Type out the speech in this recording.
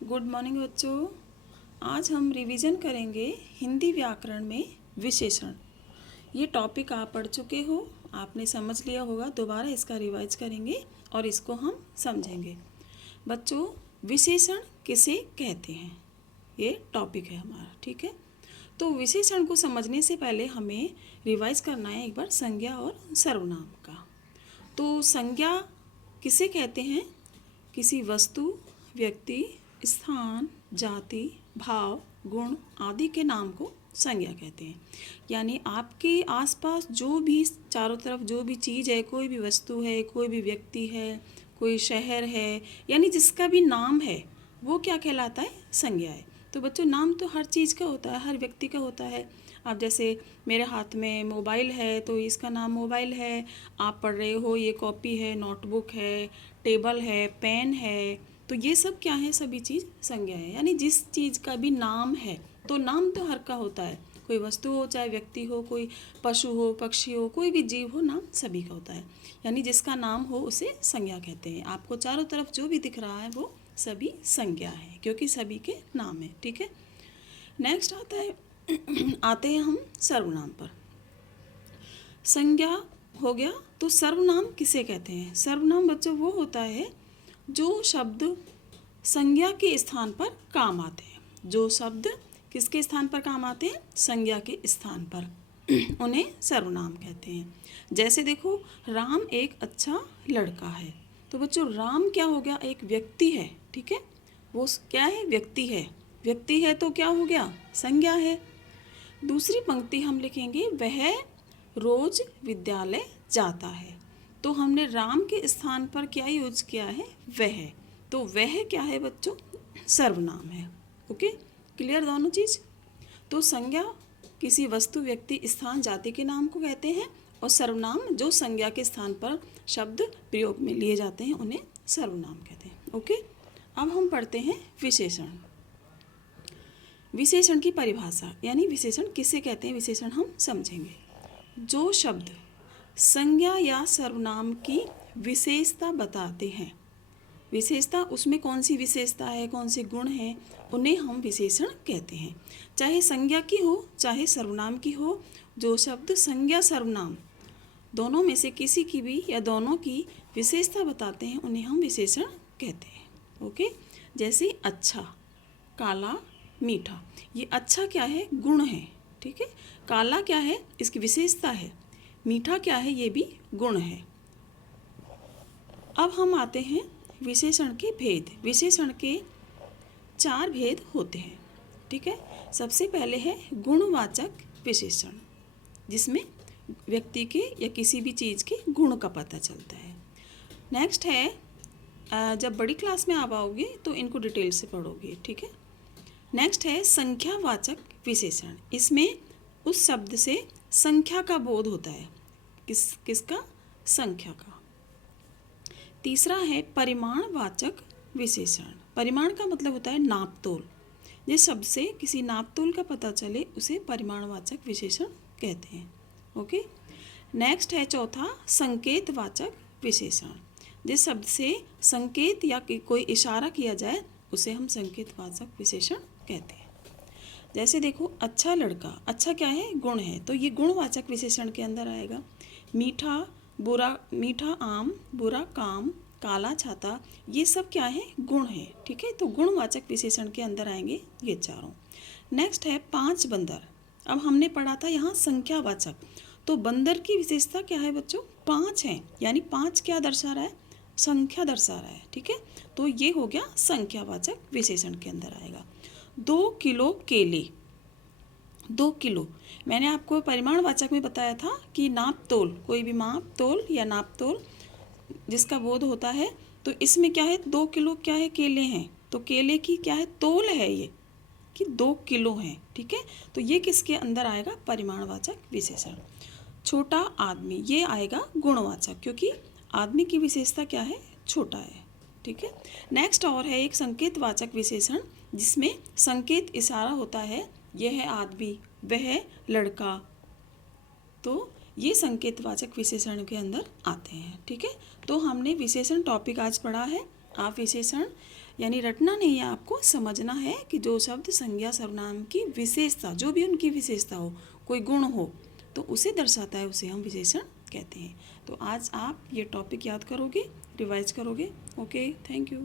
Good morning बच्चों। आज हम रिवीजन करेंगे हिंदी व्याकरण में विशेषण। ये टॉपिक आप पढ़ चुके हो, आपने समझ लिया होगा। दोबारा इसका रिवाइज करेंगे और इसको हम समझेंगे। बच्चों, विशेषण किसे कहते हैं, ये टॉपिक है हमारा, ठीक है। तो विशेषण को समझने से पहले हमें रिवाइज करना है एक बार संज्ञा और सर्वनाम का। तो संज्ञा किसे कहते हैं? किसी वस्तु, व्यक्ति, स्थान, जाति, भाव, गुण आदि के नाम को संज्ञा कहते हैं। यानी आपके आसपास जो भी, चारों तरफ जो भी चीज़ है, कोई भी वस्तु है, कोई भी व्यक्ति है, कोई शहर है, यानी जिसका भी नाम है वो क्या कहलाता है? संज्ञा है। तो बच्चों, नाम तो हर चीज़ का होता है, हर व्यक्ति का होता है। आप जैसे मेरे हाथ में मोबाइल है तो इसका नाम मोबाइल है। आप पढ़ रहे हो, ये कॉपी है, नोटबुक है, टेबल है, पेन है, तो ये सब क्या है? सभी चीज़ संज्ञा है। यानी जिस चीज़ का भी नाम है, तो नाम तो हर का होता है। कोई वस्तु हो, चाहे व्यक्ति हो, कोई पशु हो, पक्षी हो, कोई भी जीव हो, नाम सभी का होता है। यानी जिसका नाम हो उसे संज्ञा कहते हैं। आपको चारों तरफ जो भी दिख रहा है वो सभी संज्ञा है, क्योंकि सभी के नाम है, ठीक है। नेक्स्ट आता है आते हैं हम सर्वनाम पर। संज्ञा हो गया, तो सर्वनाम किसे कहते हैं? सर्वनाम बच्चों वो होता है जो शब्द संज्ञा के स्थान पर काम आते हैं। जो शब्द किसके स्थान पर काम आते हैं? संज्ञा के स्थान पर उन्हें सर्वनाम कहते हैं। जैसे देखो, राम एक अच्छा लड़का है। तो बच्चों, राम क्या हो गया? एक व्यक्ति है, ठीक है। वो क्या है? व्यक्ति है। व्यक्ति है तो क्या हो गया? संज्ञा है। दूसरी पंक्ति हम लिखेंगे, वह रोज विद्यालय जाता है। तो हमने राम के स्थान पर क्या यूज किया है? वह। तो वह क्या है बच्चों? सर्वनाम है। ओके, क्लियर दोनों चीज। तो संज्ञा किसी वस्तु, व्यक्ति, स्थान, जाति के नाम को कहते हैं, और सर्वनाम जो संज्ञा के स्थान पर शब्द प्रयोग में लिए जाते हैं उन्हें सर्वनाम कहते हैं। ओके, अब हम पढ़ते हैं विशेषण। विशेषण की परिभाषा, यानी विशेषण किसे कहते हैं, विशेषण हम समझेंगे। जो शब्द संज्ञा या सर्वनाम की विशेषता बताते हैं, विशेषता उसमें कौन सी विशेषता है, कौन से गुण हैं, उन्हें हम विशेषण कहते हैं। चाहे संज्ञा की हो, चाहे सर्वनाम की हो, जो शब्द संज्ञा सर्वनाम दोनों में से किसी की भी या दोनों की विशेषता बताते हैं उन्हें हम विशेषण कहते हैं। ओके, जैसे अच्छा, काला, मीठा। ये अच्छा क्या है? गुण है, ठीक है। काला क्या है? इसकी विशेषता है। मीठा क्या है? ये भी गुण है। अब हम आते हैं विशेषण के भेद। विशेषण के 4 भेद होते हैं, ठीक है। सबसे पहले है गुणवाचक विशेषण, जिसमें व्यक्ति के या किसी भी चीज़ के गुण का पता चलता है। नेक्स्ट है, जब बड़ी क्लास में आप आओगे तो इनको डिटेल से पढ़ोगे, ठीक है। नेक्स्ट है संख्यावाचक विशेषण। इसमें उस शब्द से संख्या का बोध होता है। किसका? संख्या का। तीसरा है परिमाणवाचक विशेषण। परिमाण का मतलब होता है नापतोल। जिस शब्द से किसी नापतोल का पता चले उसे परिमाणवाचक विशेषण कहते हैं। ओके, नेक्स्ट है चौथा संकेतवाचक विशेषण। जिस शब्द से संकेत या कोई इशारा किया जाए उसे हम संकेतवाचक विशेषण कहते हैं। जैसे देखो, अच्छा लड़का, अच्छा क्या है? गुण है, तो ये गुणवाचक विशेषण के अंदर आएगा। मीठा, बुरा, मीठा आम, बुरा काम, काला छाता, ये सब क्या है? गुण है, ठीक है। तो गुणवाचक विशेषण के अंदर आएंगे ये चारों। नेक्स्ट है 5 बंदर। अब हमने पढ़ा था यहाँ संख्यावाचक, तो बंदर की विशेषता क्या है बच्चों? 5 है, यानी 5 क्या दर्शा रहा है? संख्या दर्शा रहा है, ठीक है। तो ये हो गया संख्यावाचक विशेषण के अंदर आएगा। 2 किलो केले। 2 किलो, मैंने आपको परिमाणवाचक में बताया था कि नाप तोल, कोई भी माप तोल या नाप तोल जिसका बोध होता है, तो इसमें क्या है? 2 किलो क्या है? केले हैं, तो केले की क्या है? तोल है ये, कि 2 किलो हैं, ठीक है। तो ये किसके अंदर आएगा? परिमाणवाचक विशेषण। छोटा आदमी, ये आएगा गुणवाचक, क्योंकि आदमी की विशेषता क्या है? छोटा है, ठीक है। नेक्स्ट और है एक संकेतवाचक विशेषण, जिसमें संकेत इशारा होता है, यह है आदमी, वह लड़का। तो ये संकेतवाचक विशेषण के अंदर आते हैं, ठीक है। तो हमने विशेषण टॉपिक आज पढ़ा है। आप विशेषण यानी रटना नहीं है, आपको समझना है कि जो शब्द संज्ञा सर्वनाम की विशेषता, जो भी उनकी विशेषता हो, कोई गुण हो, तो उसे दर्शाता है, उसे हम विशेषण कहते हैं। तो आज आप ये टॉपिक याद करोगे, रिवाइज करोगे। Okay, thank you.